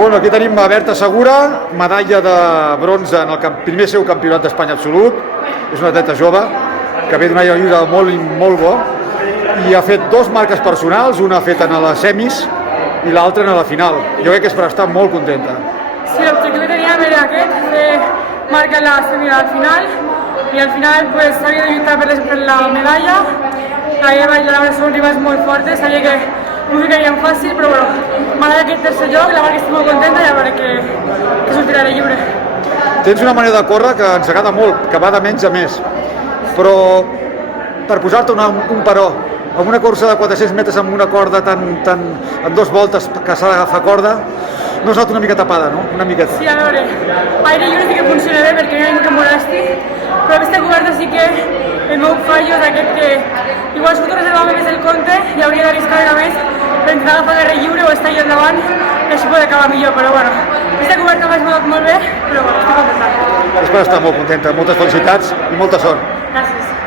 Bueno, aquí tenim a Berta Segura, medalla de bronze en el primer seu campionat d'Espanya absolut. És una atleta jove que ve d'una lliure molt bo i ha fet dos marques personals, una feta en les semis i l'altra en la final. Jo crec que és per estar molt contenta. Sí, l'objectiu que teníem era aquest, fer marca en la semi al final i al final pues, s'havia de lluitar per la medalla. La Eva i la Laura són rivals molt fortes, sabia que no ho ficaríem fàcil, però bueno, m'agrada aquest tercer joc, la marca estic molt contenta i a veure que sortirà de lliure. Tens una manera de córrer que ens agrada molt, que va de menys a més, però per posar-te un paró amb una cursa de 400 metres amb una corda en dues voltes que s'ha d'agafar corda, no has anat una mica tapada, no? Una miqueta. Sí, a veure, aire lliure sí que funciona bé perquè no hi ha ningú que molesti, però aquesta coberta sí que el meu fallo és aquest que igual si tu reservava més el compte i hauria d'arriscar una més per intentar agafar guerra lliure o estar allà endavant i així pot acabar millor, però bueno, aquesta coberta m'ha ajudat molt bé, però bueno, estic contenta. És per estar molt contenta, moltes felicitats i molta sort. Gràcies.